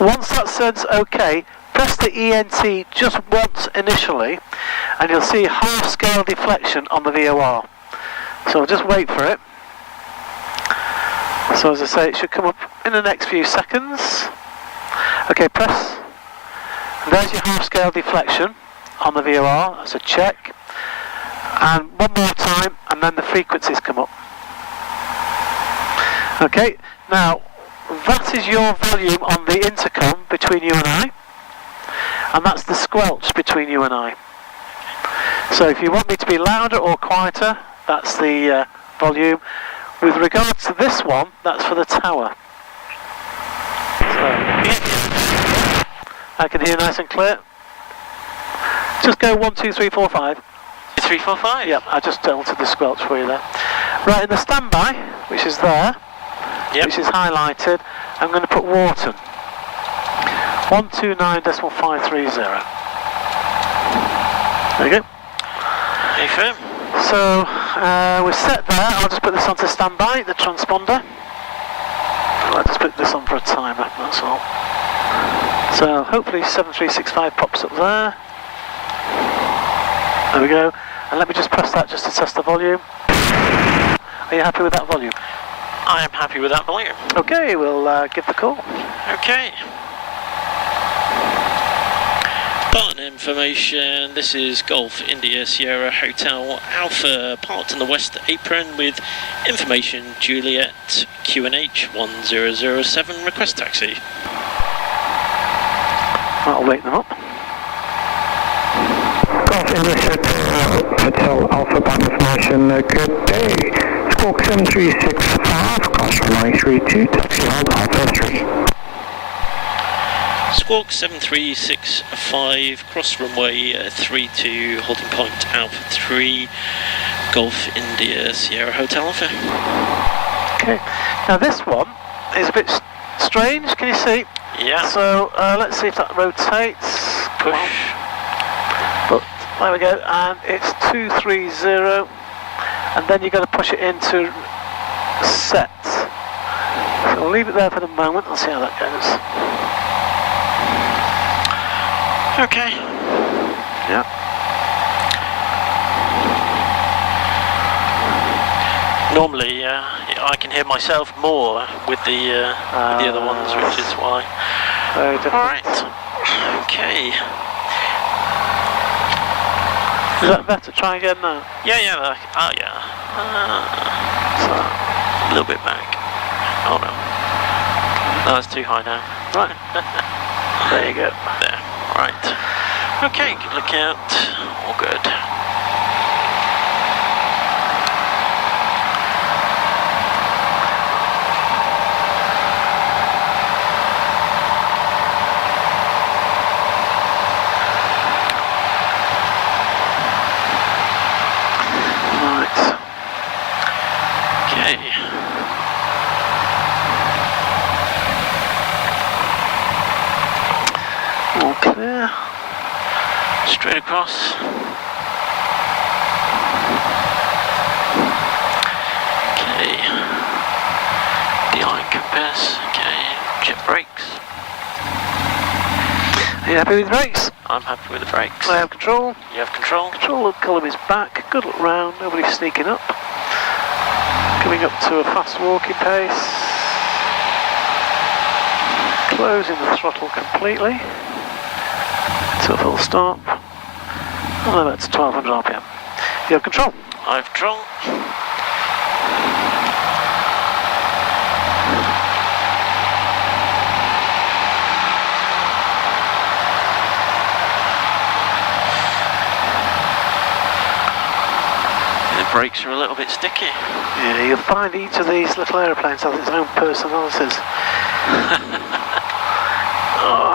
Once that says OK, press the ENT just once initially, and you'll see half scale deflection on the VOR. So just wait for it. So as I say, it should come up in the next few seconds. OK, press. There's your half scale deflection on the VOR, that's a check. And one more time, and then the frequencies come up. OK, now that is your volume on the intercom between you and I, and that's the squelch between you and I. So if you want me to be louder or quieter, that's the volume. With regards to this one, that's for the tower. So, I can hear nice and clear. Just go 1, 2, 3, 4, 5. 3, 4, 5? Yep, I just altered the squelch for you there. Right, in the standby, which is there, which is highlighted, I'm going to put Wharton. 129.530. There you go. Affirm. So we're set there. I'll just put this onto standby, the transponder. I'll just put this on for a timer, that's all. So hopefully 7365 pops up there. There we go. And let me just press that just to test the volume. Are you happy with that volume? I am happy with that volume. Okay, we'll give the call. Okay. Barton information, this is Golf India Sierra Hotel Alpha, parked on the west apron with information Juliet QNH 1007, request taxi. I'll wake them up. Golf India Sierra Hotel Alpha, Barton information, good day. Squawk 7365, cross runway 32, taxi hold Alpha 3. Squawk 7365, cross runway 32, holding point Alpha 3, Golf India Sierra Hotel Alpha. Okay, now this one is a bit strange, can you see? Yeah. So let's see if that rotates. Push. But there we go, and it's 230, and then you've got to push it into set. So we'll leave it there for the moment, I'll see how that goes. Okay. Yeah. Normally, I can hear myself more with the other ones, which is why. Very different. All right. Okay. Is that better? Try again now. Yeah, yeah. Oh, yeah. So, a little bit back. Oh no. No, that's too high now. Right. There you go. There. Right. Okay, good look out. All good. Right. Okay. All clear. Straight across. Okay. Behind compass. Okay. Check brakes. Are you happy with the brakes? I'm happy with the brakes. I have control. You have control. Control column is back. Good look round. Nobody's sneaking up. Coming up to a fast walking pace. Closing the throttle completely. To a full stop. And that's 1200 RPM. You have control. I have control. The brakes are a little bit sticky. Yeah, you'll find each of these little aeroplanes has its own personalities. Oh.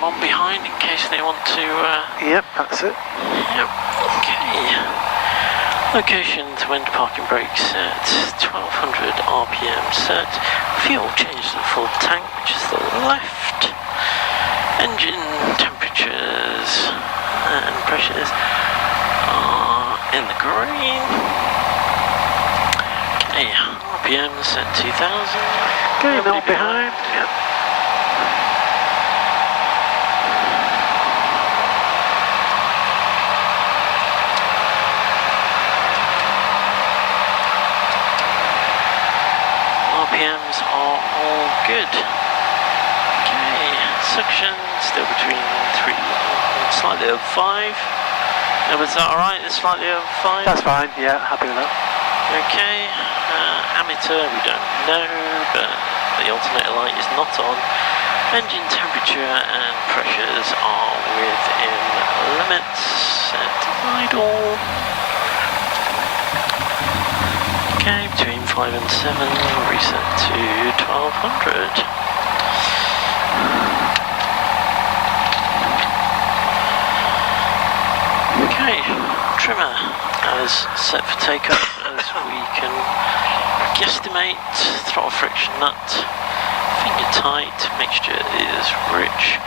one behind in case they want to... Yep, that's it. Yep, okay. Location to wind parking brake set, 1200 RPM set. Fuel change to the full tank, which is the left. Engine temperatures and pressures are in the green. Okay, RPM set 2000. Okay, not behind. Yep. RPMs are all good. Okay, suction still between 3 and slightly over 5. Was that alright? It's slightly over 5? That's fine, yeah, happy with that. Okay, ammeter we don't know, but the alternator light is not on. Engine temperature and pressures are within limits. Set idle. Okay, between 5 and 7, reset to 1200. Okay, trimmer is set for takeoff as we can guesstimate. Throttle friction nut, finger tight, mixture is rich.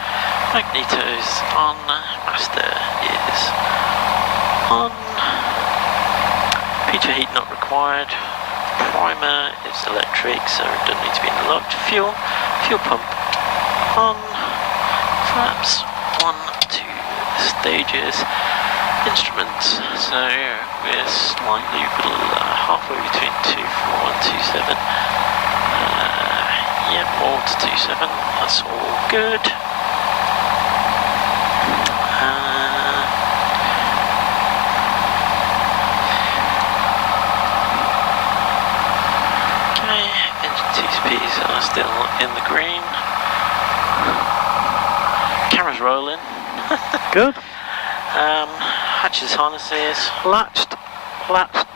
Magneto is on, master is on. Pitot heat not required. Primer is electric, so it doesn't need to be in the locked. Fuel pump on. Flaps 1, 2 stages. Instruments, so we're slightly halfway between 2.4 and 2.7. Yeah, more to 2.7. That's all good. Okay, engine TCPs are still in the green. Camera's rolling. Good. Hatches, harnesses. Latched,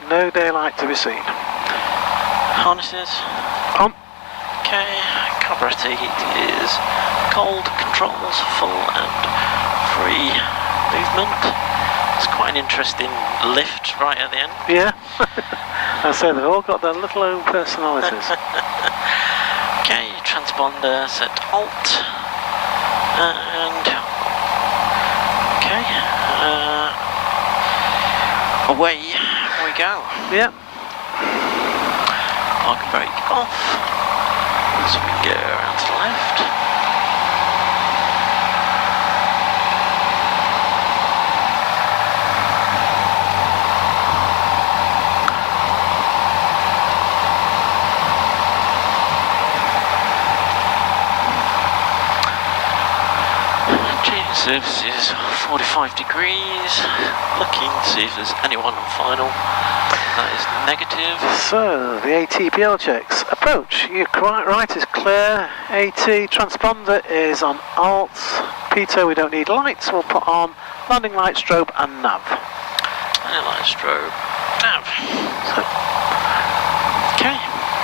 no daylight to be seen. Harnesses. On. Okay, carburetor heat is cold, controls full and free movement. It's quite an interesting lift right at the end. Yeah. I say they've all got their little own personalities. Okay, transponder set alt. And okay. Away we go. Yep. Parking brake off. So we can go around to the left. Surface is 45 degrees. Looking to see if there's anyone on final. That is negative. So, the ATPL checks. Approach, you're quite right, is clear. AT transponder is on alt. Pitot, we don't need lights. We'll put on landing light, strobe and nav. Landing light, strobe, nav. Okay.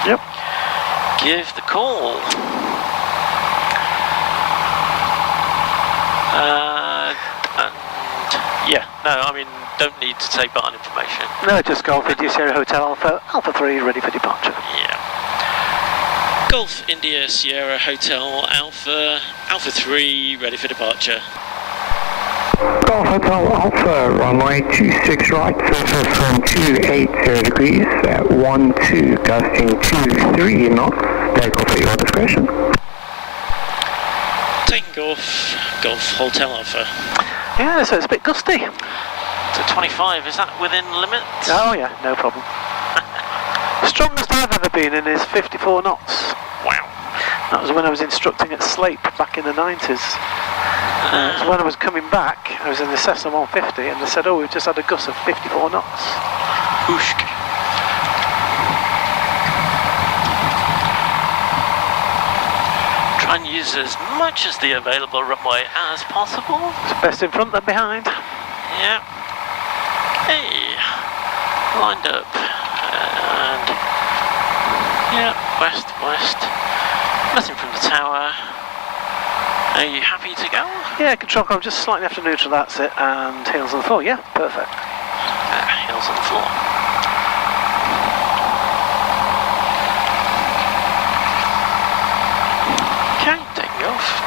Yep. Give the call. Yeah, no, I mean, don't need to say Barton information. No, just Golf India Sierra Hotel Alpha 3 ready for departure. Yeah. Golf India Sierra Hotel Alpha 3 ready for departure. Golf Hotel Alpha, runway 26 right, surface from 280 degrees at 12, gusting 23 knots. Take off at your discretion. Taking off, Golf Hotel Alpha. Yeah, so it's a bit gusty. To 25, is that within limits? Oh yeah, no problem. Strongest I've ever been in is 54 knots. Wow. That was when I was instructing at Slape back in the 90s. So when I was coming back, I was in the Cessna 150 and they said, oh, we've just had a gust of 54 knots. Whoosh. Try and use as much as the available runway as possible. It's best in front than behind. Yeah. Hey. Lined up. And yeah, west. Nothing from the tower. Are you happy to go? Yeah, control column just slightly after neutral, that's it, and heels on the floor, yeah, perfect. Heels on the floor. Okay, taking off.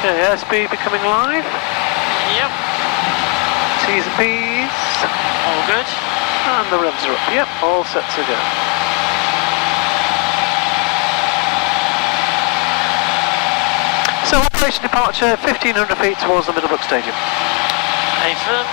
Okay, airspeed becoming live. Yep. T's and P's. All good. And the revs are up. Yep, all set to go. So operation departure 1500 feet towards the Middlebrook Stadium. Affirm.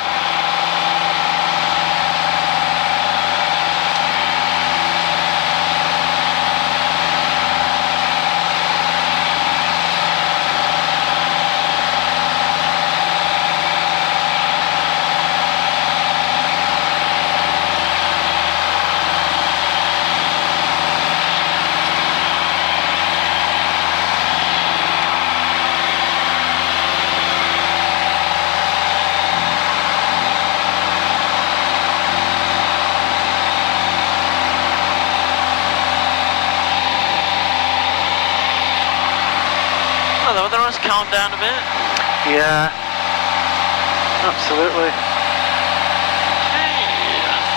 Well, the weather has calmed down a bit. Yeah, absolutely. Okay,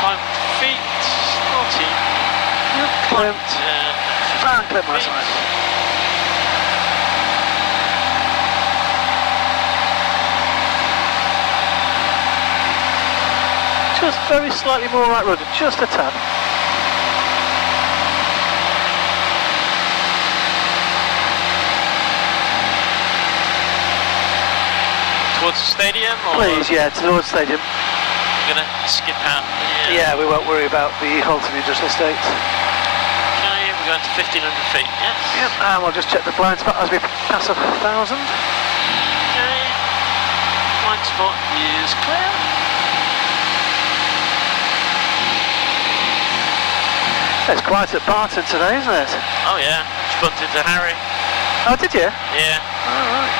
5 feet, 40. Clear. And Clear my side. Just very slightly more right rudder, just a tad. towards the stadium? Or Please, yeah, towards the stadium. We're going to skip out. Yeah, we won't worry about the Halton Industrial Estate. Okay, we're going to 1500 feet, yes? Yep, and we'll just check the blind spot as we pass 1,000. Okay, blind spot is clear. It's quiet at Barton today, isn't it? Oh yeah, just bumped into Harry. Oh, did you? Yeah. All right.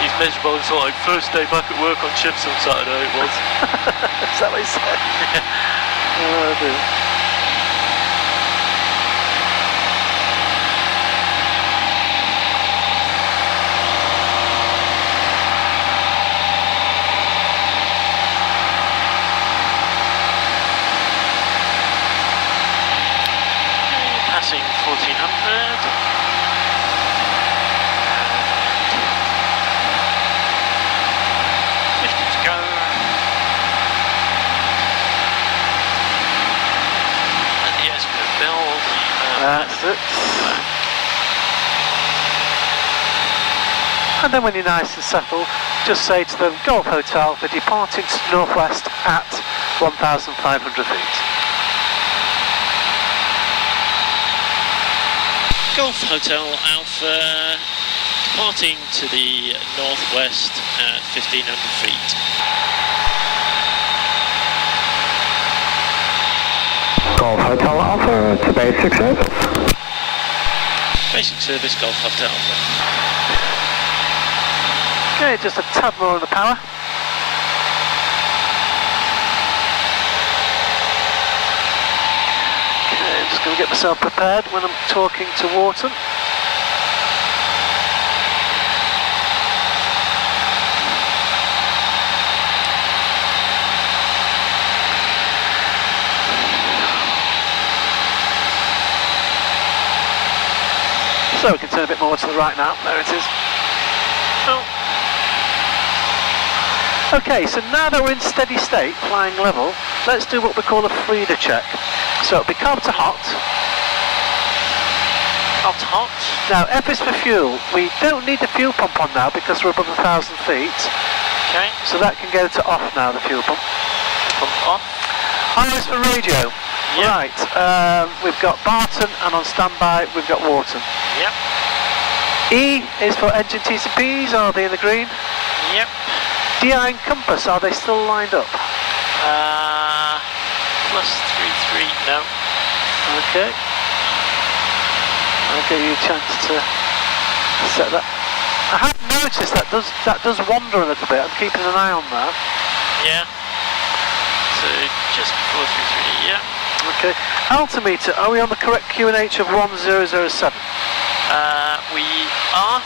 He's miserable. It's like first day back at work on shifts on Saturday it was. Is that what he said? Oh dear. Passing 1400. Go. And the S-curve build. That's it. And then when you're nice and settled, just say to them, Golf Hotel for departing to northwest at 1,500 feet. Golf Hotel Alpha, departing to the northwest at 1,500 feet. Golf Hotel Alpha to basic service. Basic service, Golf Hotel Alpha. Okay, just a tad more on the power. Okay, I'm just going to get myself prepared when I'm talking to Wharton. So we can turn a bit more to the right now. There it is. Oh. Okay, so now that we're in steady state, flying level, let's do what we call a Frida check. So it'll be carb to hot. Carb to hot. Now, F is for fuel. We don't need the fuel pump on now because we're above 1,000 feet. Okay. So that can go to off now, the fuel pump. Pump off. R is for radio. Yep. Right, we've got Barton, and on standby we've got Wharton. Yep. E is for engine T's and P's, are they in the green? Yep. DI and compass, are they still lined up? +33, no. Okay. I'll give you a chance to set that. I have noticed that does wander a little bit. I'm keeping an eye on that. Yeah. So just before 33, yeah. Okay. Altimeter, are we on the correct QNH of 1007? We are.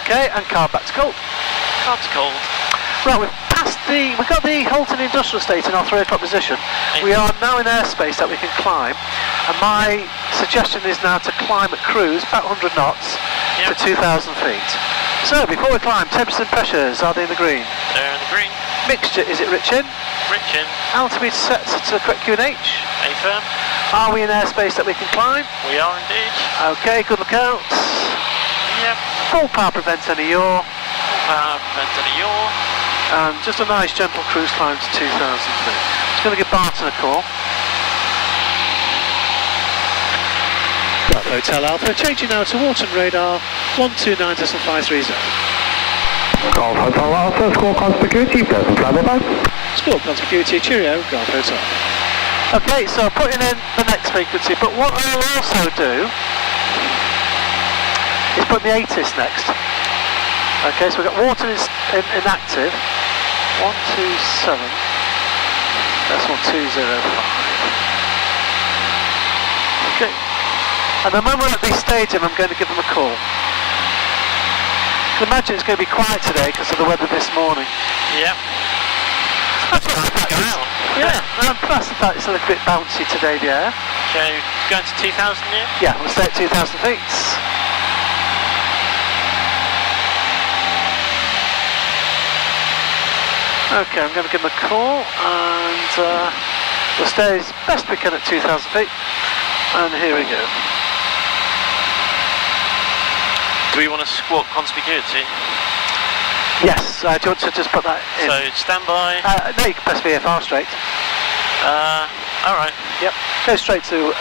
Okay, and car back to cold. Car to cold. Right, we've got the Holton Industrial Estate in our 3 o'clock position. We are now in airspace that we can climb, and my suggestion is now to climb at cruise, about 100 knots, to 2,000 feet. So, before we climb, temperatures and pressures, are they in the green? They're in the green. Mixture, is it rich in? Rich in. Altimeter set to the correct QNH. A-firm. Are we in airspace that we can climb? We are indeed. Okay, good lookouts. Yep. Full power prevent any yaw. Full power prevent any yaw. And just a nice gentle cruise climb to 2,000 feet. Just going to give Barton a call. Right, Hotel Alpha, changing now to Wharton radar 129.530. Golf Hotel Alpha, score conspicuity, present Landaway. Score conspicuity, cheerio, Golf Hotel. Okay, so putting in the next frequency, but what I'll also do is put the ATIS next. Okay, so we've got Wharton inactive, 127, that's 1205. Okay, and the moment we're at this stadium, I'm going to give them a call. I can imagine it's going to be quiet today because of the weather this morning. Yep. That's what I go out. Yeah, and plus the fact it's a little bit bouncy today, the air. Okay, going to 2,000, yeah? Yeah, we'll stay at 2,000 feet. Okay, I'm going to give them a call, and we'll stay as best we can at 2,000 feet. And here we go. Do we want to squawk conspicuity? Yes, do you want to just put that in? So, standby. No, you can press VFR straight. Alright. Yep, go straight to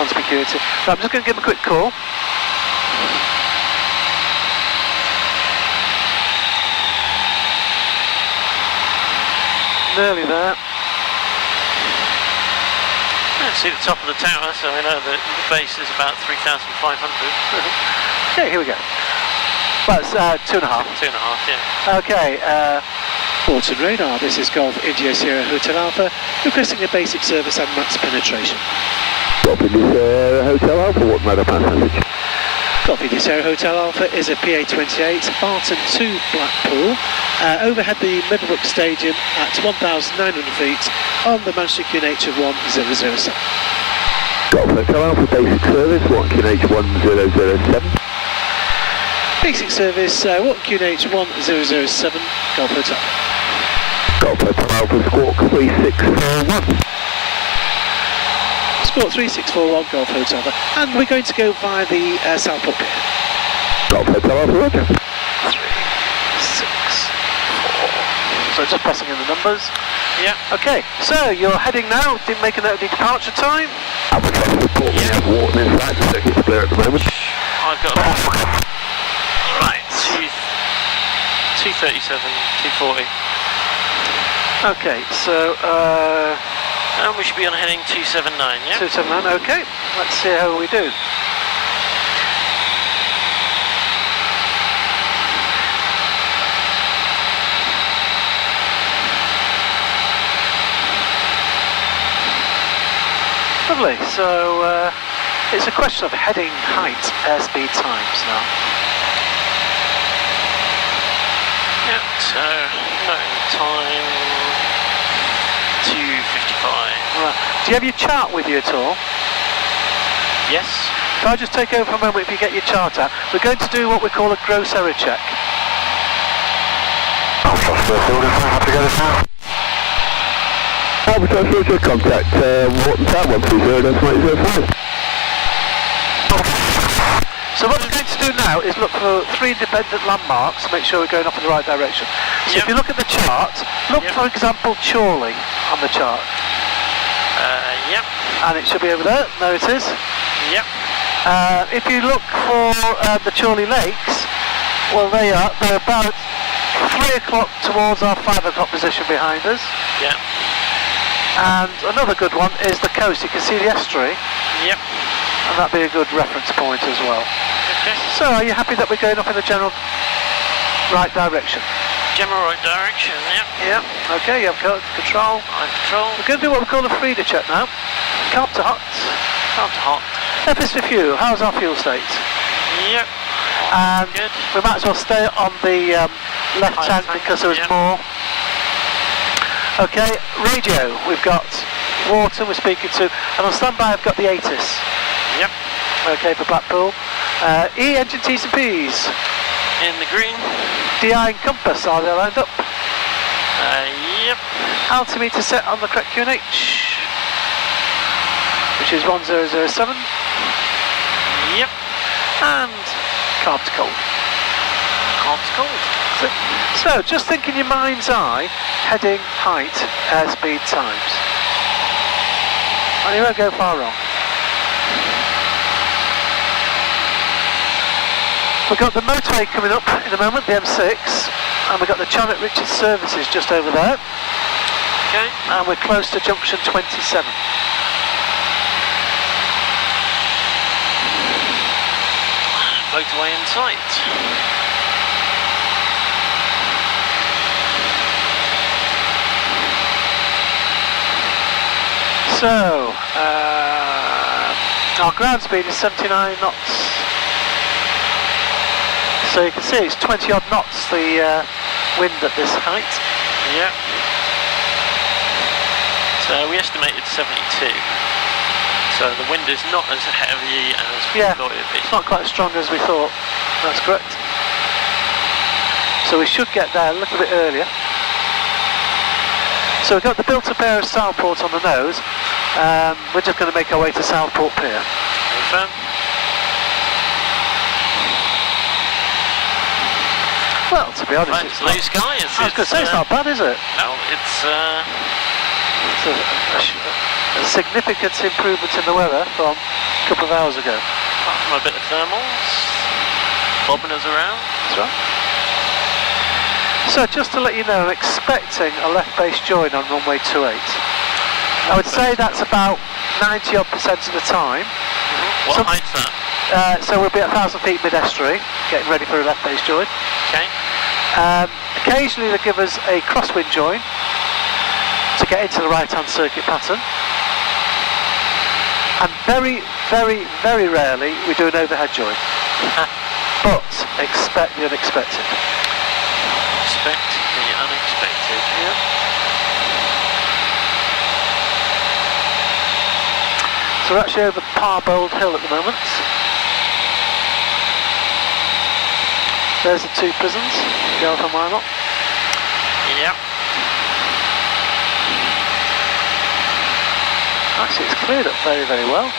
conspicuity. So I'm just going to give them a quick call. Nearly there. I see the top of the tower, so we know that the base is about 3,500. Okay, here we go. Well, it's 2.5. 2.5, yeah. Okay, Wharton radar, this is Golf India Sierra Hotel Alpha, requesting a basic service and max penetration. Golf India Hotel Alpha, what matter passage? Golf India Sierra Hotel Alpha is a PA28, Barton to Blackpool, overhead the Middlebrook Stadium at 1,900 feet on the Manchester QNH of 1007. Golf Hotel Alpha, basic service, what QNH 1007? Basic service, what QNH 1007, Golf Hotel. Golf Hotel Alpha, squawk 3641. Sport 3641, Golf Hotel, and we're going to go via the Southport Pier. Golf Hotel Alpha, roger. 3, 6, 4. So just pressing in the numbers. Yeah. Okay, so you're heading now, didn't make a note of the departure time. Alpha Trust report, we have Wharton inside, the circuit's clear at the moment. I've got right, 237, 240. Okay, so And we should be on heading 279, yeah? 279, okay. Let's see how we do. Lovely, so it's a question of heading height, airspeed times now. Yeah, so time 2:55. Right. Do you have your chart with you at all? Yes. If I just take over for a moment, if you get your chart out, we're going to do what we call a gross error check. Alpha Trust roger, contact Wharton Tower 130.05. So what we're going to do now is look for 3 independent landmarks to make sure we're going off in the right direction. So if you look at the chart, look for example Chorley on the chart. Yep. And it should be over there. There it is. Yep. If you look for the Chorley Lakes, well they are. They're about 3 o'clock towards our 5 o'clock position behind us. Yep. And another good one is the coast. You can see the estuary. Yep. And that'd be a good reference point as well. Okay. So, are you happy that we're going off in the general right direction? General right direction, yeah. Yeah. Okay, you have control. I'm control. We're going to do what we call a Frida check now. Carb to hot. Carb to hot. FS for fuel. How's our fuel state? Yep. And Good. we might as well stay on the left tank because there was more. Okay, radio. We've got Warton we're speaking to, and on standby I've got the ATIS. Yep. Okay, for Blackpool. E engine T's and P's. In the green. DI and compass, are they lined up? Yep. Altimeter set on the correct QNH, which is 1007. Yep. And carb to cold. Carb to cold. So, just think in your mind's eye, heading, height, airspeed, times. And you won't go far wrong. We've got the motorway coming up in a moment, the M6, and we've got the Charlotte Richards services just over there. Okay. And we're close to junction 27. Motorway in sight. So, our ground speed is 79 knots. So you can see it's 20 odd knots the wind at this height. Yeah. So we estimated 72. So the wind is not as heavy as we thought it would be. It's not quite as strong as we thought. That's correct. So we should get there a little bit earlier. So we've got the built-up air of Southport on the nose. We're just going to make our way to Southport Pier. Confirm. Well, to be honest, Right, it's blue sky. I was going to say it's not bad, is it? No, it's a significant improvement in the weather from a couple of hours ago. apart from a bit of thermals, bobbing us around. That's right. So just to let you know, I'm expecting a left base join on runway 28. I would say that's about 90% of the time. Mm-hmm. What height's that? So we'll be at 1,000 feet mid-estuary, getting ready for a left base join. Okay. Occasionally they give us a crosswind join to get into the right-hand circuit pattern. And very, very, very rarely we do an overhead join. But expect the unexpected. Expect the unexpected. Yeah. So we're actually over Parbold Hill at the moment. There's the two prisons, go off and why not. Yeah. Actually, it's cleared up very, very well.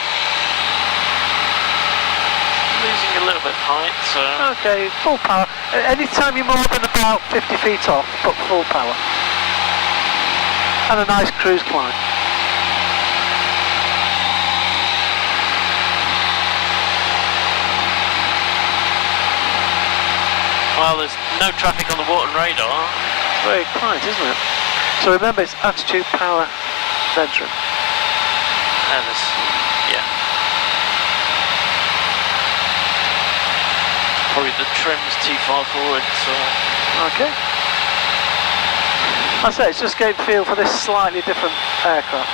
Losing a little bit of height, so... Okay, full power. Anytime you're more than about 50 feet off, put full power. And a nice cruise climb. Well, there's no traffic on the Warton radar. It's very quiet, isn't it? So remember, it's attitude, power, venturing. And there's... yeah. Probably the trim's too far forward, so... Okay. I say it's just getting feel for this slightly different aircraft.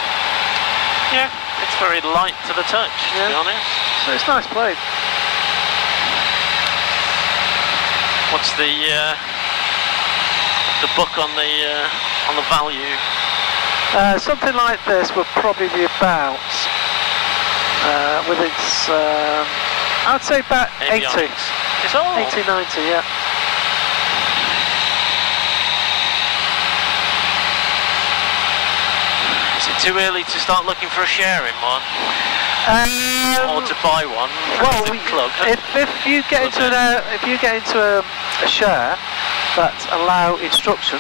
Yeah, it's very light to the touch, to be honest. So it's nice plane. What's the book on the value? Something like this will probably be about, with its, I'd say about 80. Avionics. It's all 80, 90, yeah. Is it too early to start looking for a sharing one? Or to buy one? Well, if you get into a share that allow instruction,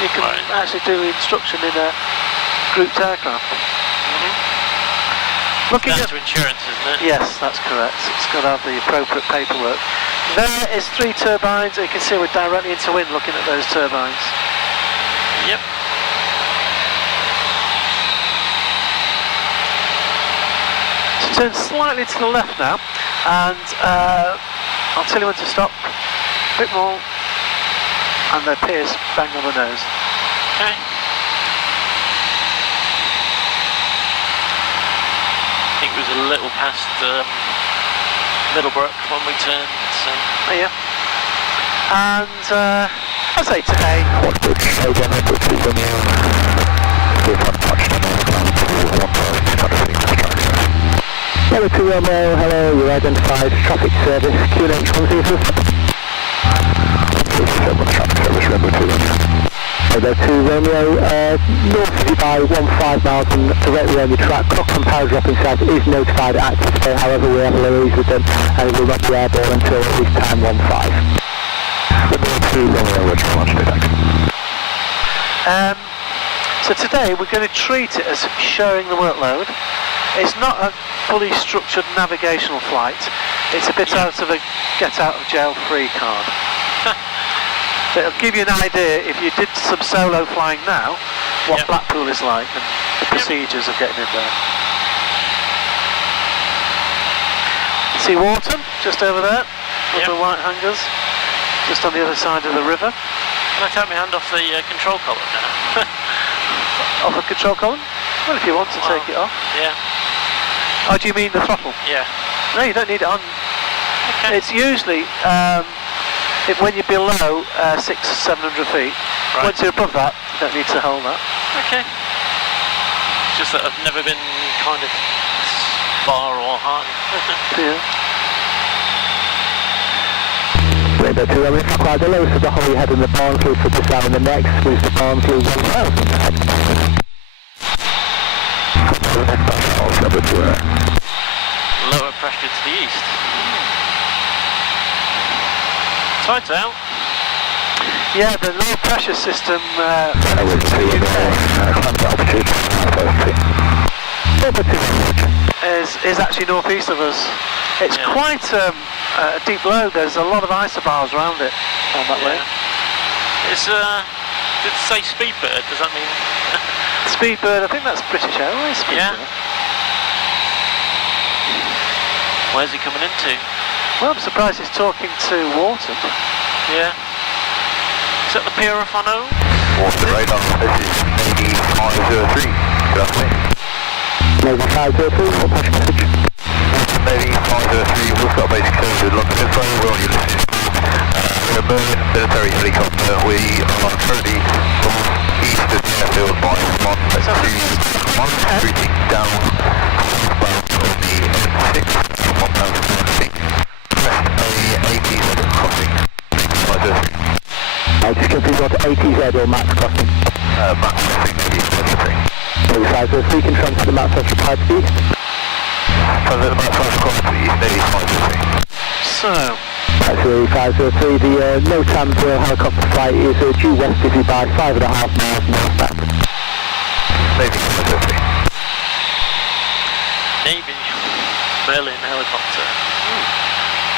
you can actually do instruction in a grouped aircraft. Looking down at to insurance, isn't it? yes, that's correct. It's got to have the appropriate paperwork. There is 3 turbines. You can see we're directly into wind looking at those turbines. Yep. So turn slightly to the left now, and I'll tell you when to stop. A bit more. And the piers bang on the nose. Okay. I think it was a little past Middlebrook when we turned. So. Oh, yeah. And I'll say to A. Number 2 Romeo, hello, you identified traffic service, QNH 106. Traffic service, number 2 Romeo. Number 2 Romeo, north of you by 15 miles and directly on your track, clock and power drop inside is notified at active today, however we have LOEs with them and it will not be airborne until at least time 15. Number 2 Romeo, Richard, launch detect. So today we're going to treat it as sharing the workload. It's not a fully structured navigational flight. It's a bit out of a get out of jail free card. So it'll give you an idea if you did some solo flying now, what Blackpool is like and the procedures of getting in there. See Warton just over there, with the white hangars, just on the other side of the river. Can I take my hand off the control column now? Off the control column? Well, if you want to take it off. Yeah. Oh, do you mean the throttle? Yeah. No, you don't need it on. Okay. It's usually when you're below 600-700 feet. Right. Once you're above that, you don't need to hold that. Okay. It's just that I've never been kind of far or high. Yeah. Rainbow 2 Romeo, quite the lowest of the whole you had in the Barnsley for this hour, and the next was the Barnsley 1000. Lower pressure to the east. Tides out. Yeah, the low pressure system is actually northeast of us. It's quite a deep low. There's a lot of isobars around it on that way. It's did it say Speedbird? Does that mean Speedbird? I think that's British Airways. Speedbird. Yeah. Where's he coming into? Well, I'm surprised he's talking to Warton. Yeah. Is that the pier off on O? Warton radar, this is Navy 503. Good afternoon. Navy 503, what patch message? Navy 503, we've got basic service with London Info, we're on your listening to we're a Berlin military helicopter. We are currently east of the airfield by 121, routing down southbound on the M6, 1,000 feet. West A80 crossing, 503. I just confused what ATZ or max crossing. Max crossing, Navy 503. Navy 503, can transfer the max crossing required to the east. Transfer the max crossing required to the east, Navy 503. So. Navy 503, the NOTAM helicopter flight is due west of you by 5.5 miles northbound. Navy 503. Navy Berlin helicopter.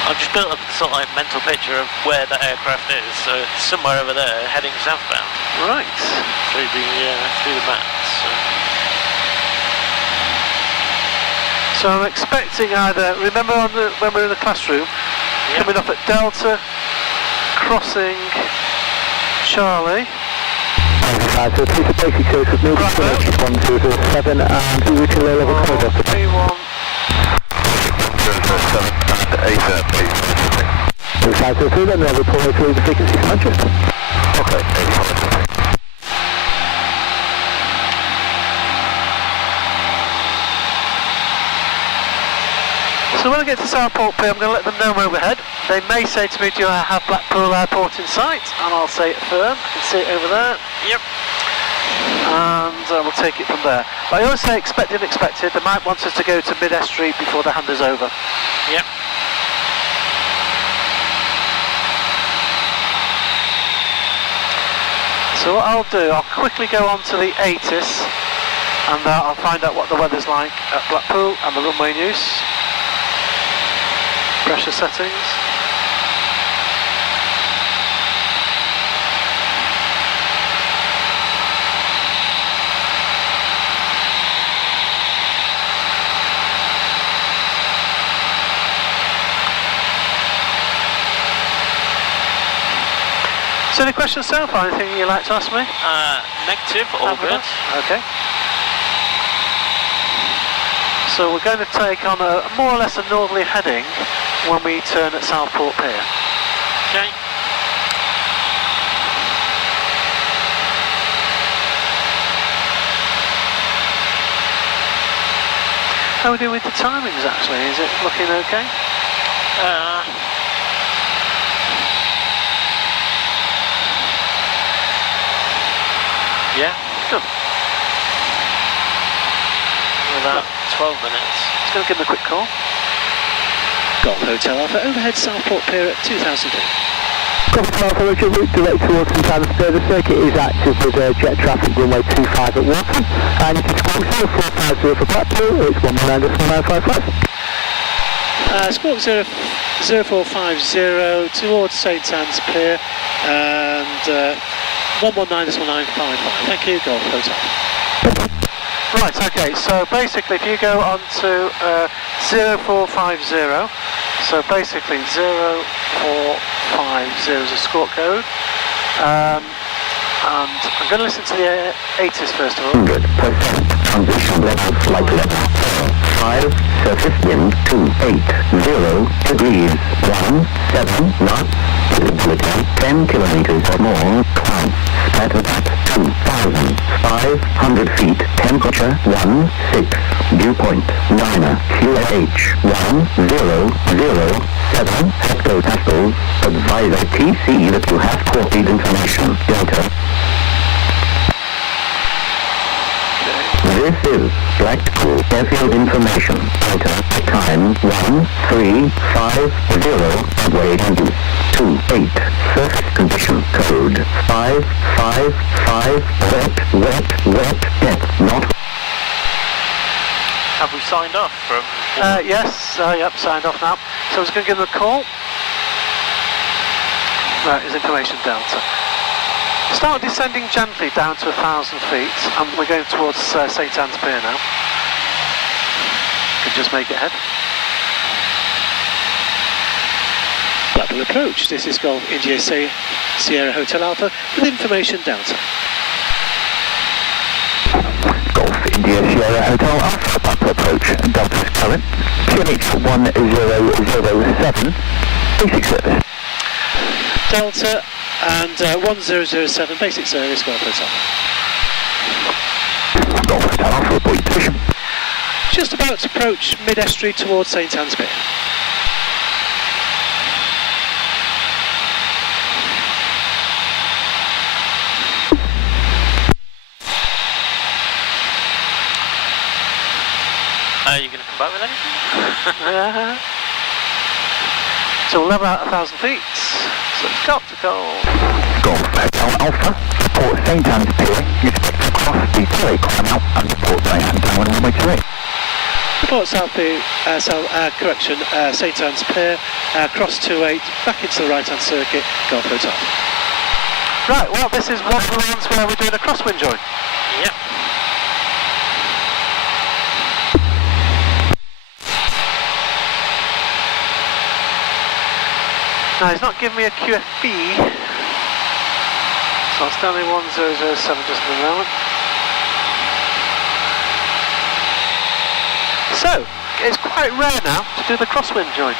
I've just built up a sort of like mental picture of where that aircraft is. So it's somewhere over there, heading southbound. Right. Through the maps. So I'm expecting either. Remember when we were in the classroom, coming off at Delta, crossing Charlie. 503 for basic service with Navy 107 and routing low level corridor. 31. 107 and 8 please. 503, then they'll report through the frequency for Manchester. Okay, Navy 503. So when I get to Southport Pier, I'm going to let them know I'm overhead. They may say to me, do I have Blackpool Airport in sight? And I'll say it firm. I can see it over there. Yep. And we'll take it from there. But I always say expected, unexpected. They might want us to go to mid-estuary before the hand is over. Yep. So what I'll do, I'll quickly go on to the ATIS and I'll find out what the weather's like at Blackpool and the runway news. Pressure settings. So any questions so far? Anything you'd like to ask me? Negative, all good. Okay. So we're going to take on a more or less a northerly heading when we turn at Southport Pier. Okay. How are we doing with the timings actually? Is it looking okay? Yeah. Good. About 12 minutes. Just going to give them a quick call. Golf Hotel Alpha, overhead Southport Pier at 2000 feet. Golf Hotel Alpha, Roger, route direct towards St Anne's Pier. The circuit is active with jet traffic runway 25 at Barton. And you can squawk 0450 for Blackpool, it's 119.955. Squawk 0450 towards St Anne's Pier and 119.955. Thank you, Golf Hotel. Right, okay, so basically if you go on to 0450, so basically 0450 is a squawk code, and I'm going to listen to the 80s first of all. 100% transition level flight level 5, surface wind 280 degrees 17 knots, visibility 10 kilometers or more, clouds spread at 2,500 feet, temperature 16, viewpoint Niner QH 1007 hectopascals, advise TC that you have copied information, Delta. This is Blackpool airfield information. Delta, time 1350, runway and use 28, surface condition code 555, wet, depth not. Have we signed off from... Yes, yep, signed off now. So I was going to give them a call. Right, is information Delta. Start descending gently down to 1,000 feet, and we're going towards St Anne's Pier now. Can just make it ahead. Blackpool approach. This is Golf India Sierra Hotel Alpha with information Delta. Golf India Sierra Hotel Alpha, Blackpool approach, Delta's current, QNH 1007, basic service. Delta and 1007 basic service, Golf Hotel. Golf Hotel Alpha, report position. Just about to approach mid-estuary towards St Anne's Pier. Are you going to come back with anything? So we'll level out 1,000 feet. So it's got to go. Golf Hotel Alpha, report St Anne's Pier, you expect to cross the Surrey climb out and report Diane down runway 28. Report South Pier, St Anne's Pier, cross 28, back into the right-hand circuit, Golf Hotel. Right, well this is one of the ones where we're doing a crosswind join. Yep. Now he's not giving me a QFB, so I'll stand in 1007 just for a moment. So, it's quite rare now to do the crosswind join.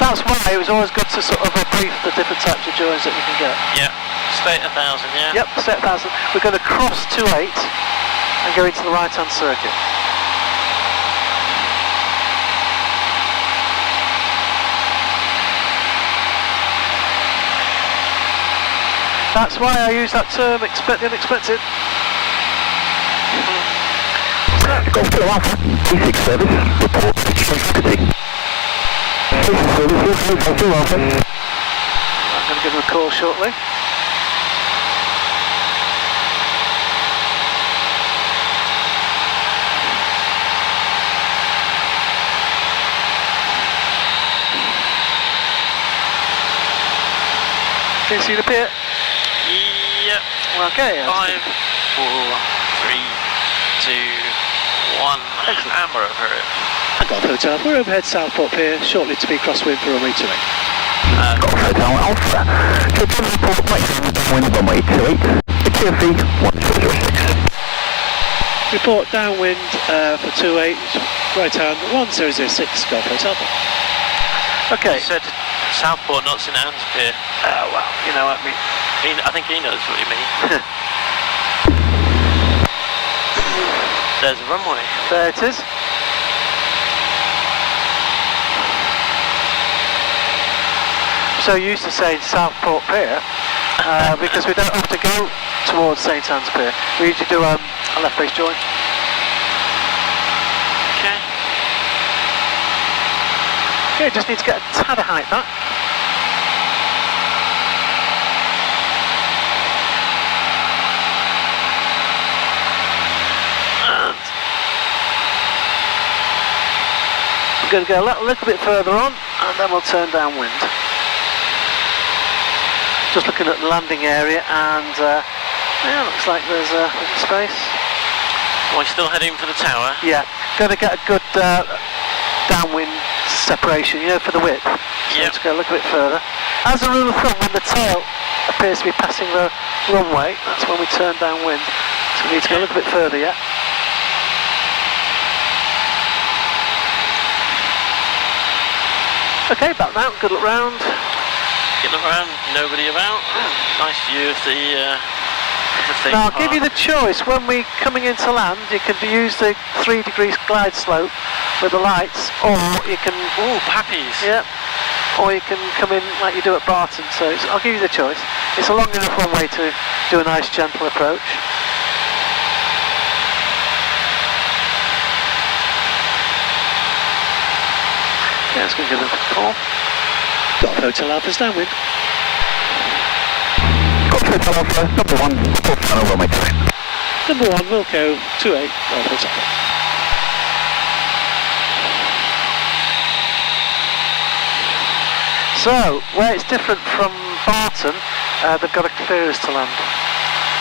That's why it was always good to sort of brief the different types of joins that you can get. Yeah. Stay at 1,000, yeah? Yep, stay at 1,000. We're going to cross 28 and go into the right-hand circuit. That's why I use that term, expect the unexpected. Golf Hotel Alpha, basic service, report position. Basic service, Golf Hotel Alpha. I'm going to give them a call shortly. Can you see the pier? Yep. Okay. 5, 4, 3, 2, 1. Excellent. And we're over it. And Golf Hotel, we're overhead Southport Pier, shortly to be crosswind for runway 28. Golf Hotel Alpha. So please report maximum downwind runway 28, QFV 1006. Report downwind for 28, right hand 1006, Golf Hotel. Okay. You said Southport, not St Anne's Pier. Well, you know what I mean. I think he knows what you mean. There's a runway. There it is. So used to saying Southport Pier because we don't have to go towards St Anne's Pier. We usually do a left base join. Okay. Okay, just need to get a tad of height back. And we're going to go a little bit further on and then we'll turn downwind. Just looking at the landing area and yeah, looks like there's a space. We're still heading for the tower. Yeah, going to get a good downwind separation, you know, for the width. So let's go a little bit further. As a rule of thumb, when the tail appears to be passing the runway, that's when we turn downwind. So we need to go a little bit further yet. Okay, back now, good look round. Get around, nobody about. Nice view of the thing. Now I'll give you the choice. When we're coming into land, you can use the 3 degrees glide slope with the lights, or you can... Ooh, pappies. Yeah. Or you can come in like you do at Barton. So I'll give you the choice. It's a long enough runway to do a nice gentle approach. Okay, let's go give them a call. Golf Hotel Alpha's downwind. Golf Hotel Alpha, number 1, full final runway 28. Number 1, Wilco 28, Golf Hotel. So, where it's different from Barton, they've got a clearance to land.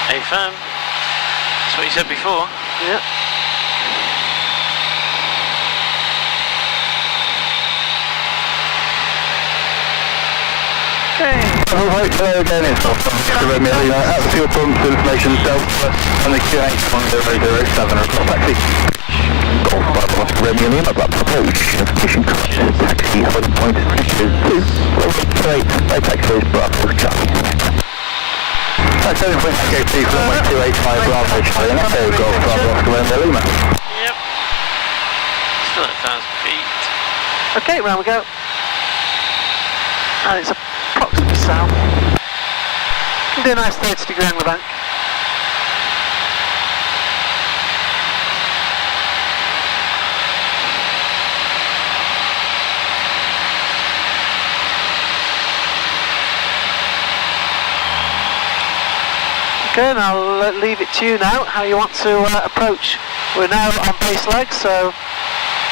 Hey, firm. That's what you said before. Yeah. Okay. Hello again, it's off from Romeo Lima at the fuel pumps, information Delta and the QH 1007 across taxi. Golf Bravo Oscar Romeo Lima, Blackpool approach, information caution, taxi, holding point, is 2, 4, 8, by taxi is Bravo Charlie. That's 7.8 for runway 285 Bravo Charlie, and echo Golf Bravo Oscar Romeo Lima. Yep. Still at 1,000 feet. Okay, round we go. And it's approximately south. Can do a nice 30 degree angle bank. Okay, and I'll leave it to you now how you want to approach. We're now on base legs, so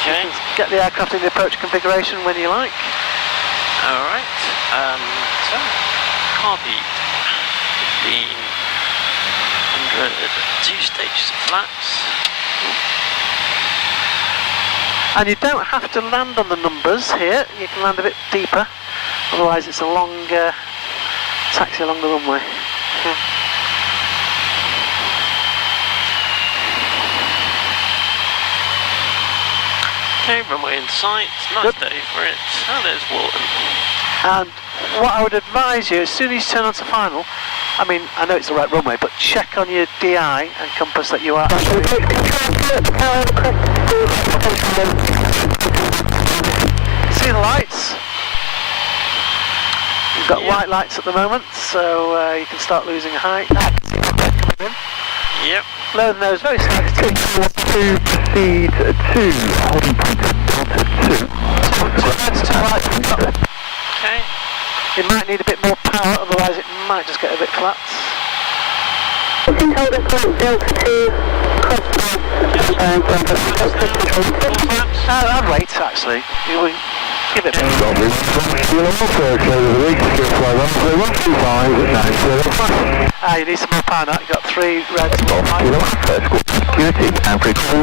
Okay. you can get the aircraft in the approach configuration when you like. Alright. So, car beat 1500, 2 stages of flaps. And you don't have to land on the numbers here, you can land a bit deeper, otherwise it's a long taxi along the runway. Okay, runway in sight. Nice Good. day for it. Oh, there's Walton. And what I would advise you, as soon as you turn onto final, I mean, I know it's the right runway, but check on your DI and compass that you are actually... See the lights? You've got white lights at the moment, so you can start losing height. Coming in. Yep. Lower the nose very slightly. To proceed to holding point Delta 2. Okay. You might need a bit more power, otherwise it might just get a bit flat. I'd wait actually. You would give it a bit. You need some more power now. You've got 3 reds. Security and frequency.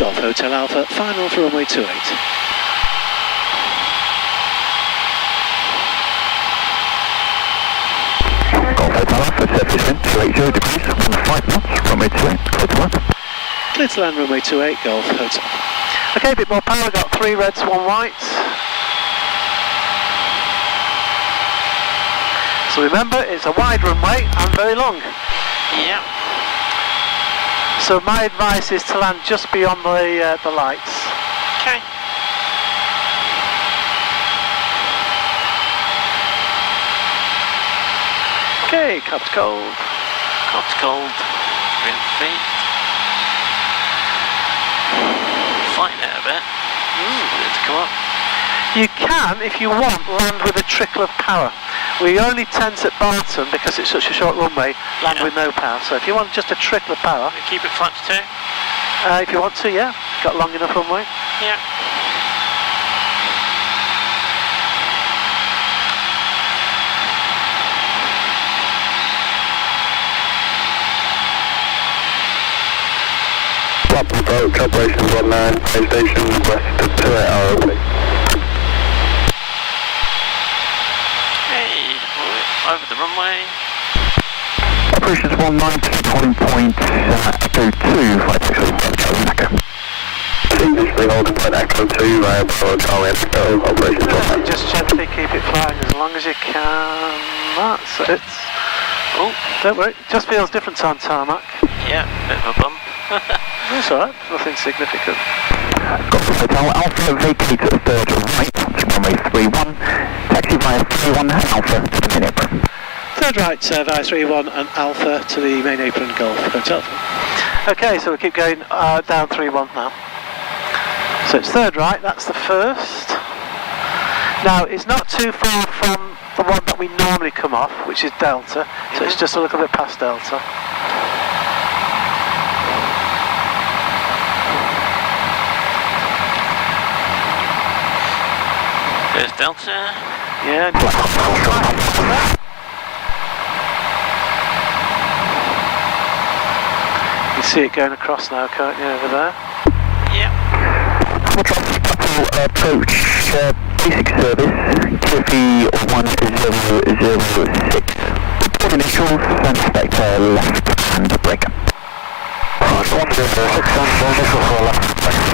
Golf Hotel Alpha, final for runway 28. Golf Hotel Alpha, surface wind 280 degrees, 15 knots, runway 28, clear to land. Clear to land, runway 28, Golf Hotel. Okay, a bit more power, got 3 reds, 1 white. So remember, it's a wide runway and very long. Yeah. So my advice is to land just beyond the lights. Okay. Okay, cop's cold. Cop's cold. Wind feet. Fighting it a bit. It's come up. You can, if you want, land with a trickle of power. We only tend at Barton, because it's such a short runway, land with no power. So if you want just a trickle of power, Keep it flaps too. if you want to, yeah, got long enough runway. Yeah. Blackpool boat, operations 19, space station west of 28 hour opening. Hey, over the runway. Operations 19, holding point Echo 2, 560 Charlie Echo. English being holding point Echo 2, Bravo Charlie Echo, operations 19. Just gently keep it flying as long as you can. That's it. Oh, don't worry, it just feels different on tarmac. Yeah, bit of a bump. That's alright, nothing significant. Golf Hotel Alpha, vacate at third right, runway 31, taxi via 31 Alpha to the main apron. Third right, via 31 and Alpha to the main apron, Golf Hotel. Okay, so we'll keep going down 3-1 now. So it's third right, that's the first. Now, it's not too far from the one that we normally come off, which is Delta, so it's just a little bit past Delta. There's Delta. Yeah. You see it going across now, can't you, over there? Yeah. Approach basic service, QFE 1006. Report initials, and expect left hand brake. 1006 and initials for left brake.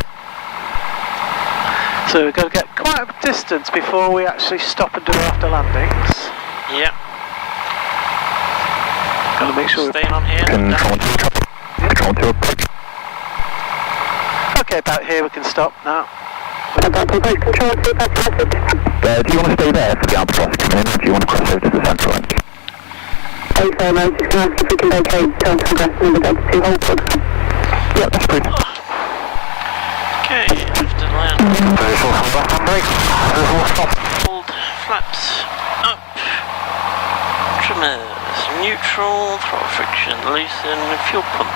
So we've got to get quite a distance before we actually stop and do after landings. Yeah. Got to make sure Staying on here. Control to approach. Okay, about here we can stop now. Do you want to stay there for the albatross coming in, or do you want to cross over to the central link? Okay, no, just going to ask if we can vacate Delta Progress number Delta 2 Holford. Yeah, that's great. Okay, after land. Visual from back on brake. Visual stop. Hold flaps up. Trimmers neutral. Throttle friction loosen. Fuel pump.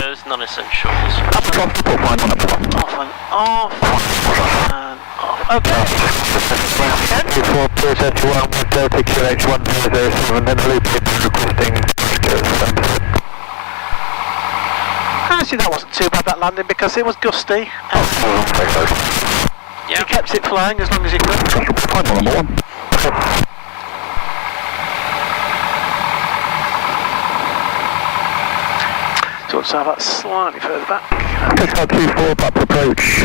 Those non-essentials. Albatross, report fine on Albatross. Off and off. And off. Okay. Before process 1 with Delta QH 1007, then loop in requesting Actually, that wasn't too bad, that landing, because it was gusty. Yeah. You kept it flying as long as you could. Fine on number 1. So let's have that slightly further back. Touchdown 24, back approach.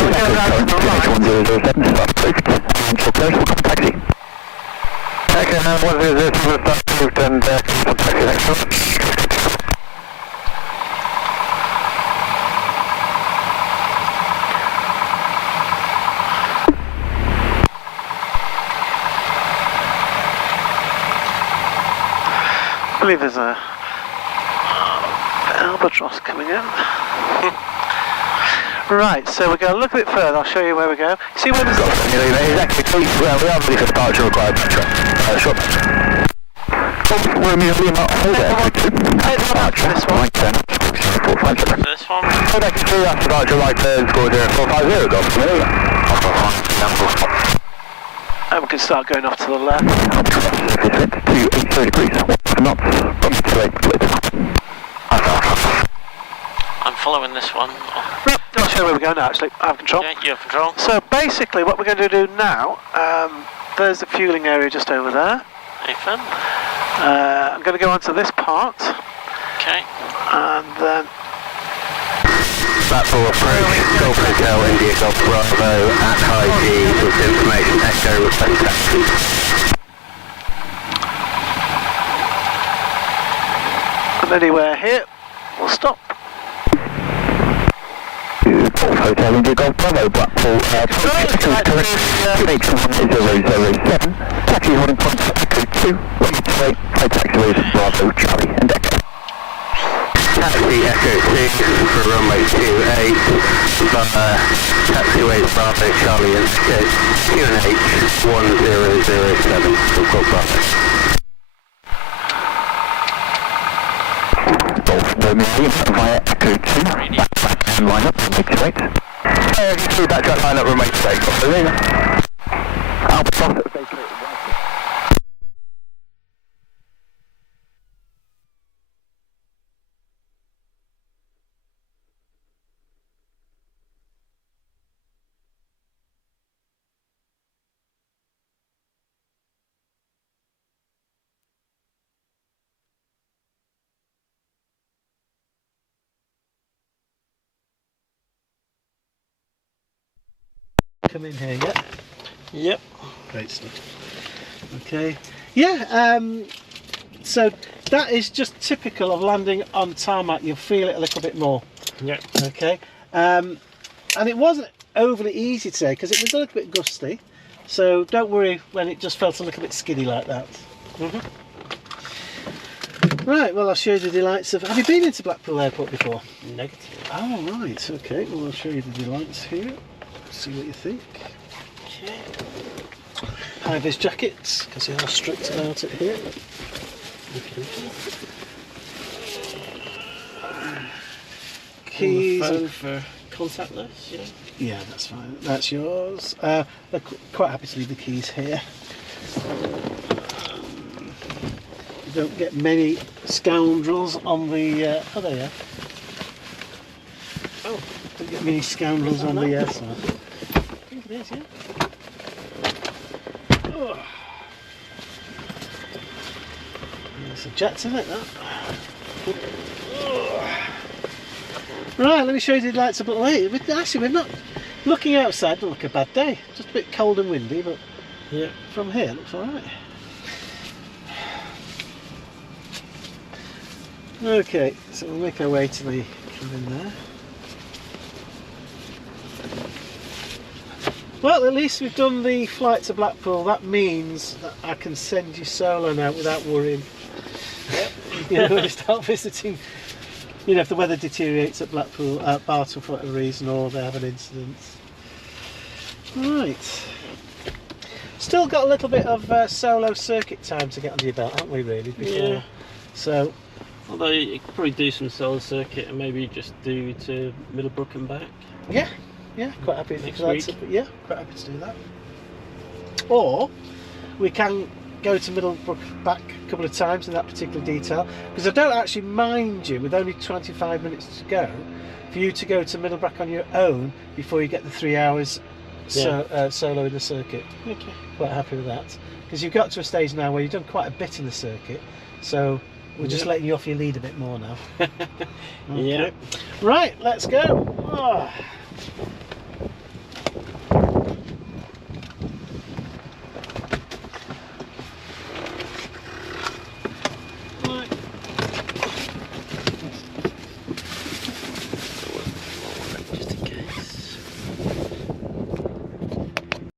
we go round to the right. 1007, start approved. And for close, we'll come taxi. Okay, now 1007, start approved and come taxi next one. I believe there's a albatross coming in. Right, so we're going to look a bit further. I'll show you where we go. See where there's... Exactly, we are ready for departure required. Short. We're immediately not hold it. This one. Right then. 457. First one. Hold back to after departure right turn, score 0450, go from here. And we can start going off to the left. Surface wind 280 degrees, 1 knots, from to late. following this one. Right, I'll show you where we go now actually. I have control. Yeah, you have control. So basically what we're going to do now, there's the fueling area just over there. Nathan. I'm going to go onto this part. Okay. And then... Blackpool approach, Golf Hotel, India Golf Bravo at high G with information echo request taxi. And anywhere here, we'll stop. Golf Hotel, India Golf Bravo, Blackpool, correct, QH 1007, taxi holding point Echo 2, waiting to wait, high taxiways, Bravo, Charlie and Echo. Taxi Echo 6 for runway 28, taxiways Bravo, Charlie and Echo, QNH 1007 from Golf Bravo. Golf Romeo via Echo 2, back and line up, runway 28. You can see that track line up runway 28, Golf Romeo. Albatross at vacated. Come in here, yeah? Yep. Great stuff. Okay. Yeah, so that is just typical of landing on tarmac. You'll feel it a little bit more. Yep. Okay. And it wasn't overly easy today because it was a little bit gusty. So don't worry when it just felt a little bit skiddy like that. Right, well I'll show you the delights of... Have you been into Blackpool Airport before? Negative. Oh right, okay. Well I'll show you the delights here. See what you think. Okay. High vis jackets, because they are strict about it here. Okay. Keys. On the phone for contactless, yeah. Yeah, that's fine. That's yours. They're quite happy to leave the keys here. You don't get many scoundrels on the... oh, there you are. Oh, Don't get many scoundrels on the air side. I think it is, yeah. Oh. It's a jet, isn't it, that? Right, let me show you the lights up at late. Actually, we're not... Looking outside, doesn't look a bad day. Just a bit cold and windy, but Yeah. from here it looks alright. Okay, so we'll make our way to the cabin there. Well, at least we've done the flight to Blackpool. That means that I can send you solo now without worrying. Yep. You know, when you start visiting, you know, if the weather deteriorates at Blackpool, at Barton for whatever reason, or they have an incident. Right. Still got a little bit of solo circuit time to get under your belt, haven't we, really? Before. Yeah. So, Although you could probably do some solo circuit and maybe just do to Middlebrook and back. yeah, quite happy. Next that's week? yeah, quite happy to do that. Or we can go to Middlebrook back a couple of times in that particular detail, because I don't actually mind you, with only 25 minutes to go, for you to go to Middlebrook on your own before you get the 3 hours solo in the circuit. Okay. Quite happy with that, because you've got to a stage now where you've done quite a bit in the circuit, so we're just letting you off your lead a bit more now. Okay. Yeah. Right, let's go. Oh.